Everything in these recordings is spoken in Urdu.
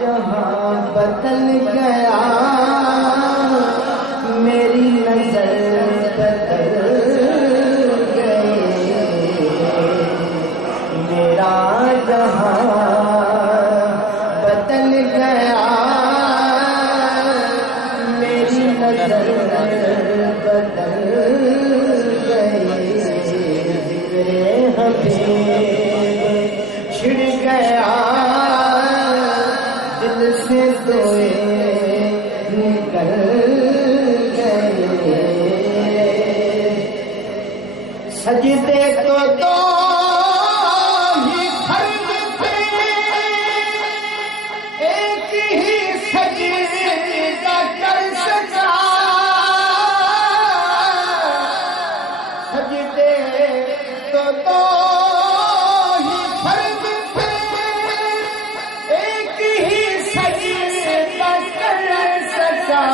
جہاں بدل گیا میری نظر بدل گئی میرا جہاں بدل گیا میری نظر بدل گئی ذکر حبیب چھڑ گیا دل سے دوئے نکل گئے سجدے تو دو ہی فرض تھے ایک ہی سجدہ کر سکا سجدے تو دو ہی فرض تھے ایک ہی سجدہ کر سکا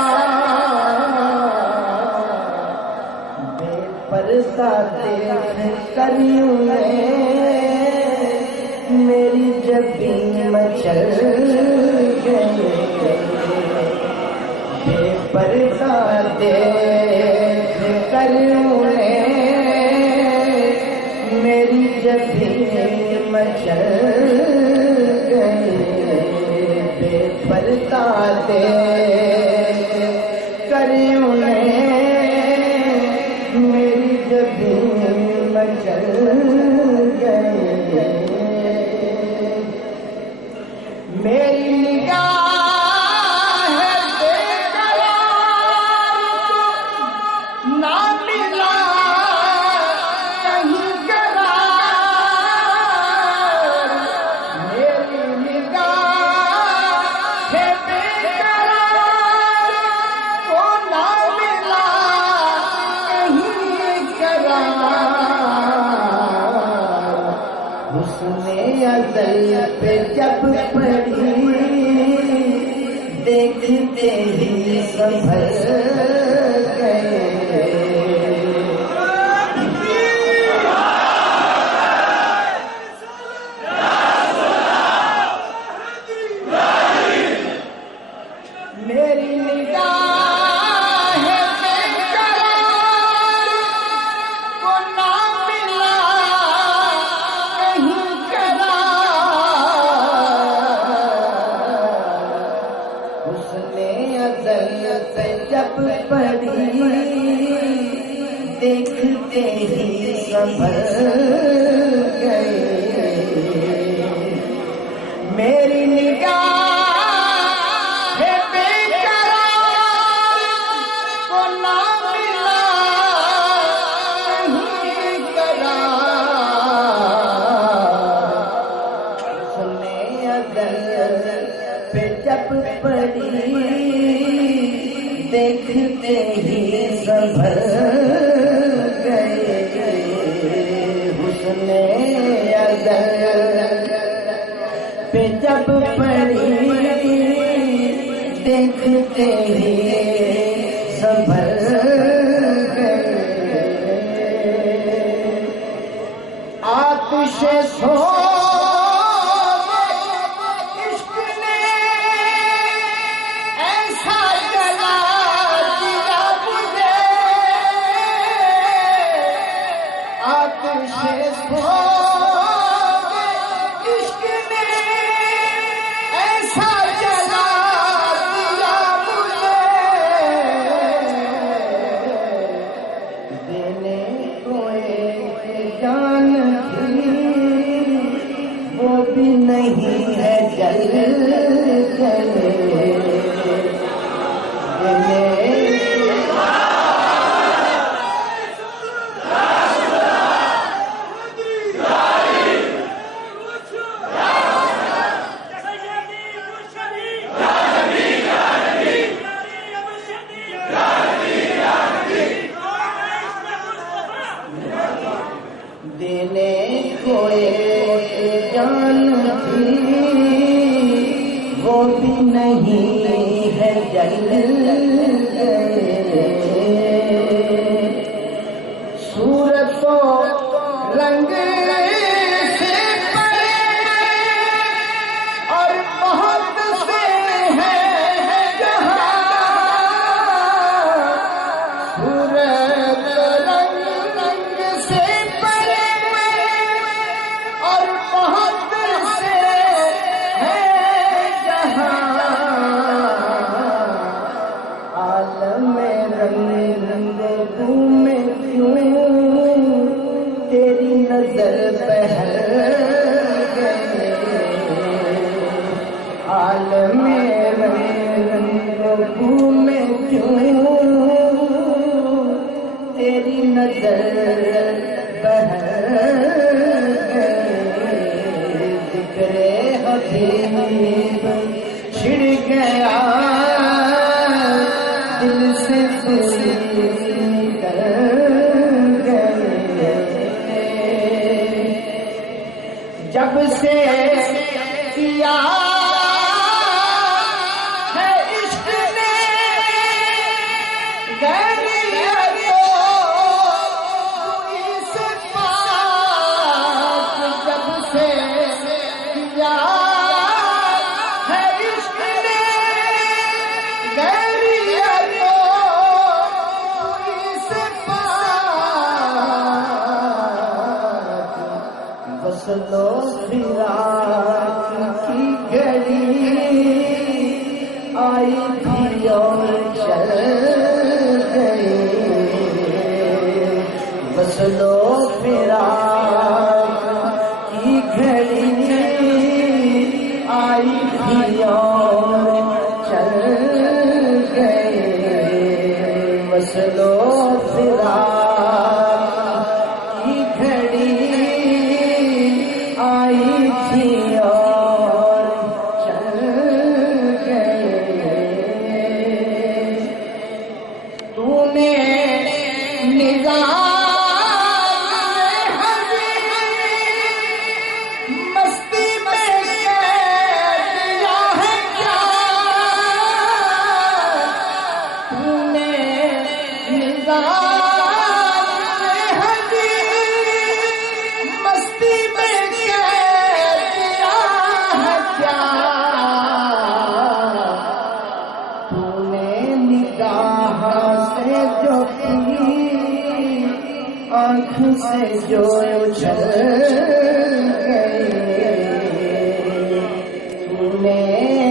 بے پردہ دیکھ کر یوں میری جبین مچل گئی بے پردہ دیکھ کر یوں میری جبین مچل گئی بے پردہ دیکھ کر یوں میری جبین مچل گئی میری نگاہ بے قرار کو نہ ملا کہیں قرار میری نگاہ بے قرار کو نہ ملا کہیں قرار حسن ازل پہ جب پڑی دیکھتے ہی سنبھل گئے میری نگاہ بے قرار کو نہ ملا کہیں قرار حسن ازل سے جب پڑی دیکھتے ہی سنبھل گئے میری نگاہ بے قرار کو نہ ملا کہیں قرار حسن ازل پہ جب پڑی دیکھتے ہی سنبھل گئے حسن ازل پہ جب پڑی دیکھتے ہی سنبھل گئے آتش سو عشق نے ایسا جلا دیا مجھے آتش سو عشق نے ایسا جلا دیا مجھے دینے کو ایک جان تھی وہ بھی نہیں ہے جل گئے دینے کو ایک جان تھی وہ بھی نہیں ہے جل گئے صورت و رنگ سے پڑے اور بہت سے حبیب چھڑ گیا دل سے دوری کر گئے جب سے کیا ہے عشق نے غیریت کوئی سے پاک جب سے کیا ہے عشق نے غیریت کوئی سے پاک وصل و فراق کی گھڑی آئی تھی اور چل گئی وصل و فراق کی گھڑی آئی تھی اور چل گئی وصل و فراق کی گھڑی آئی تھی اور چل گئے تو نے نظام مستی میں کیا ہے کیا تو نے نظام مستی میں کیا ہے کیا تو نے نگاہ سے جو کی آنکھ سے جو چل گئے تو نے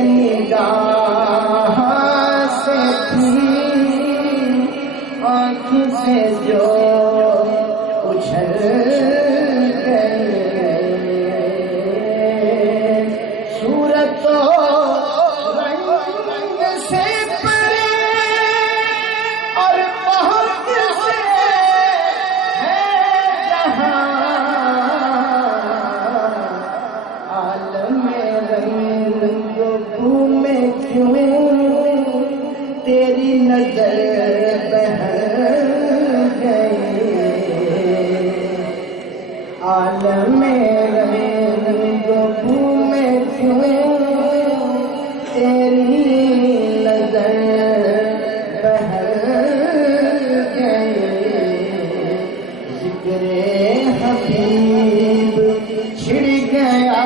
نگاہ سے کی آنکھ سے جو اچھل گئے صورت و رنگ سے پرے اور بہت سے ہے جہاں عالم رنگ بو میں کیوں تیری نظر بہل گئی عالم رنگ بو میں کیوں تیری نظر بہل گئی ذکر حبیب چھڑ گیا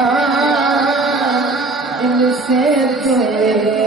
دل سے تیرے